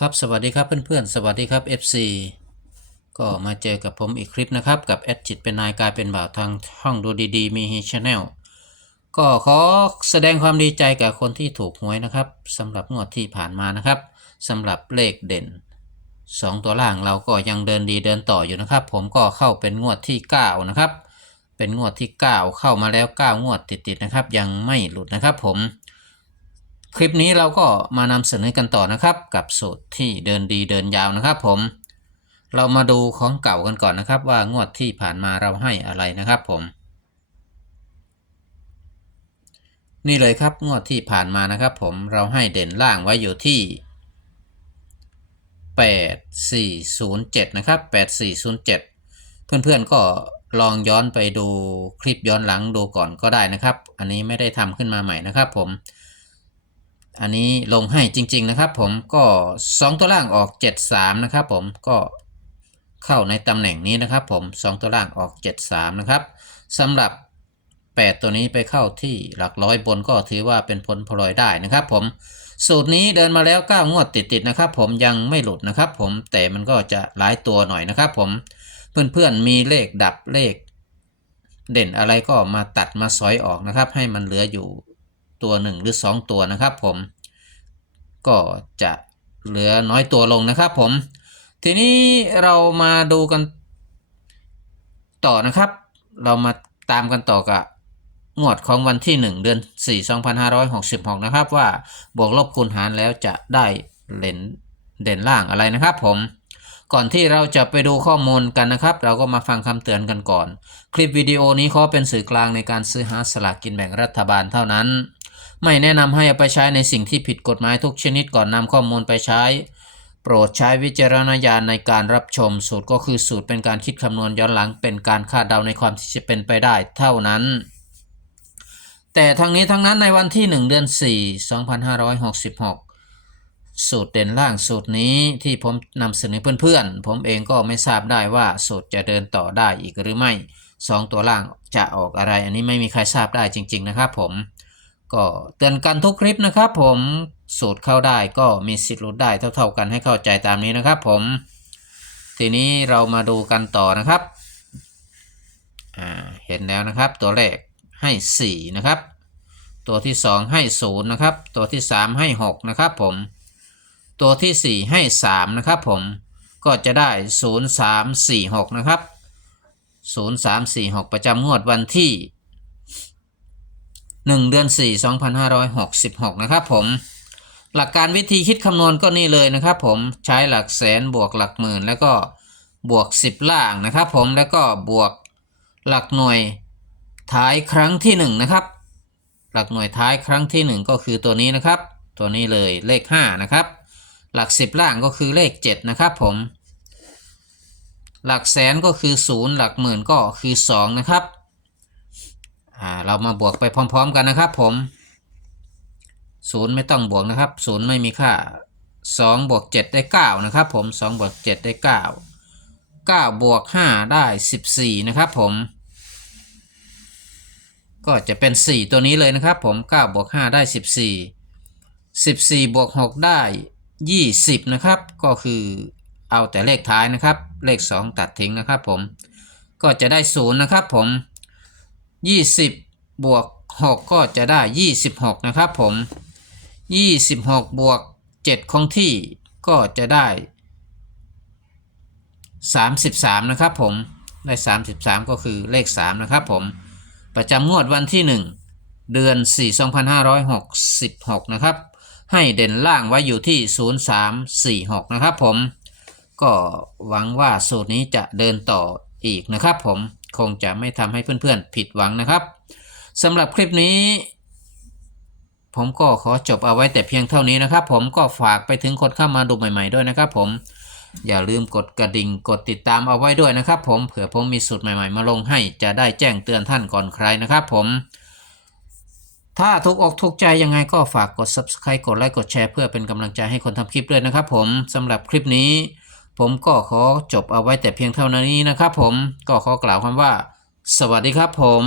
ครับสวัสดีครับเพื่อนๆ สวัสดีครับ FC ก็มาเจอกับผมอีกคลิปนะครับ กับแอดจิตเป็นนายกลายเป็นบ่าวทางช่องดูดี ๆ มีฮีชแนลก็ขอแสดงความดีใจกับคนที่ถูกหวยนะครับสำหรับงวดที่ผ่านมานะครับสำหรับเลขเด่น 2 ตัวล่างเราก็ยังเดินดีเดินต่ออยู่นะครับ ผมก็เข้าเป็นงวดที่ 9 นะครับ เป็นงวดที่ 9 เข้ามาแล้ว 9 งวดติดๆนะครับ ยังไม่หลุดนะครับผม คลิปนี้เราก็มานำเสนอกันต่อนะครับ กับสูตรที่เดินดีเดินยาวนะครับ ผม เรามาดูของเก่ากันก่อนนะครับ ว่างวดที่ผ่านมาเราให้อะไรนะครับ ผม นี่เลยครับงวดที่ผ่านมานะครับ ผมเราให้เด่นล่างไว้อยู่ที่ 8407 นะครับ 8407 เพื่อนๆก็ลองย้อนไปดูคลิปย้อนหลังดูก่อนก็ได้นะครับ อันนี้ไม่ได้ทำขึ้นมาใหม่นะครับ ผม อันนี้ลงให้จริง ๆ นะครับ ผมก็ 2 ตัวล่างออก 73 นะครับ ผมก็เข้าในตำแหน่งนี้นะครับ ผม 2 ตัวล่างออก 73 นะครับสำหรับ 8 ตัวนี้ไปเข้าที่หลักร้อยบนก็ถือว่าเป็นผลพลอยได้นะครับผมสูตรนี้เดินมาแล้ว 9 งวดติดๆนะครับ ผมยังไม่หลุดนะครับ ผมแต่มันก็จะหลายตัวหน่อยนะครับ ผมเพื่อนๆมีเลขดับเลข เด่นอะไรก็มาตัดมาซอยออกนะครับ ให้มันเหลืออยู่ ตัวหนึ่งหรือ 2 ตัวนะครับผม ก็จะเหลือน้อยตัวลงนะครับผม ทีนี้เรามาดูกันต่อนะครับ เรามาตามกันต่อกับงวดของวันที่ 1 เดือน 4 2566 นะครับ ว่าบวกลบคูณหารแล้วจะได้เด่นเด่นล่างอะไรนะครับผม ก่อนที่เราจะไปดูข้อมูลกันนะครับ เราก็มาฟังคำเตือนกันก่อน คลิปวิดีโอนี้ขอเป็นสื่อกลางในการซื้อหาสลากกินแบ่งรัฐบาลเท่านั้น ไม่แนะนำให้เอาไปใช้ในสิ่งที่ผิดกฎหมายทุกชนิดก่อนนำข้อมูลไปใช้ โปรดใช้วิจารณญาณในการรับชมสูตรก็คือสูตรเป็นการคิดคำนวณย้อนหลังเป็นการคาดเดาในความที่จะเป็นไปได้เท่านั้น แต่ทั้งนี้ทั้งนั้นในวันที่ 1 เดือน 4 2566 สูตรเด่นล่างสูตรนี้ที่ผมนำเสนอเพื่อนๆ ผมเองก็ไม่ทราบได้ว่าสูตรจะเดินต่อได้อีกหรือไม่ 2 ตัวล่างจะออกอะไร อันนี้ไม่มีใครทราบได้จริง ๆ นะครับผม ก็เตือนกันทุกคลิปนะครับ ผมสูตรเข้าได้ก็มีสิทธิ์หลุดได้เท่า ๆ กันให้เข้าใจตามนี้นะครับ ผม ทีนี้เรามาดูกันต่อนะครับเห็นแล้วนะครับ ตัวแรกให้ 4 นะครับ ตัวที่ 2 ให้ 0 นะครับ ตัวที่ 3 ให้ 6 นะครับผม ตัวที่ 4 ให้ 3 นะครับผมก็จะได้ 0 3 4 6 นะครับ 0 3 4 6 ประจำงวดวันที่ 1 เดือน 4 2566 นะครับผม หลักการวิธีคิดคำนวณก็นี่เลยนะครับผมใช้หลักแสนบวกหลักหมื่น แล้วก็บวก 10 ล่างนะครับผมแล้วก็บวกหลักหน่วยท้ายครั้งที่ 1 นะครับ หลักหน่วยท้ายครั้งที่ 1 ก็คือตัวนี้นะครับ ตัวนี้เลยเลข 5 นะครับ หลัก 10 ล่างก็คือเลข 7 นะครับผม หลักแสนก็คือ 0 หลักหมื่นก็คือ 2 นะครับ อ่าเรามาบวกไปพร้อม ๆ กันนะครับ ผมศูนย์ไม่ต้องบวกนะครับศูนย์ไม่มีค่าสองบวกเจ็ดได้เก้านะครับผมสองบวกเจ็ดได้เก้าเก้าบวกห้าได้สิบสี่นะครับผม ก็จะเป็นสี่ตัวนี้เลยนะครับผมเก้าบวกห้าได้สิบสี่สิบสี่บวกหกได้ยี่สิบนะครับ ก็คือเอาแต่เลขท้ายนะครับ เลขสองตัดทิ้งนะครับผม ก็จะได้ศูนย์นะครับผม 20 บวก 6 ก็จะได้ 26 นะครับผม 26 บวก 7 คงที่ก็จะได้ 33 นะครับผม ได้ 33 ก็คือเลข 3 นะครับผม ประจำงวดวันที่ 1 เดือน 4 2566 นะครับ ให้เด่นล่างไว้อยู่ที่ 0346 นะครับผม ก็หวังว่าสูตรนี้จะเดินต่อ อีกนะครับผมคงจะไม่ทำให้เพื่อนๆผิดหวังนะครับสำหรับคลิปนี้ผมก็ขอจบเอาไว้แต่เพียงเท่านี้นะครับ ผมก็ฝากไปถึงคนเข้ามาดูใหม่ ๆด้วยนะครับ ผมอย่าลืมกดกระดิ่งกดติดตามเอาไว้ด้วยนะครับ ผมเผื่อผมมีสูตรใหม่ๆ มาลงให้จะได้แจ้งเตือนท่านก่อนใครนะครับ ผม ถ้าถูกอกถูกใจยังไงก็ฝากกด subscribe กดไลค์กดแชร์เพื่อเป็นกำลังใจให้คนทำคลิปด้วยนะครับ ผมสำหรับคลิปนี้ ผมก็ขอจบเอาไว้แต่เพียงเท่านี้นะครับผมก็ขอกล่าวคำว่า สวัสดีครับผม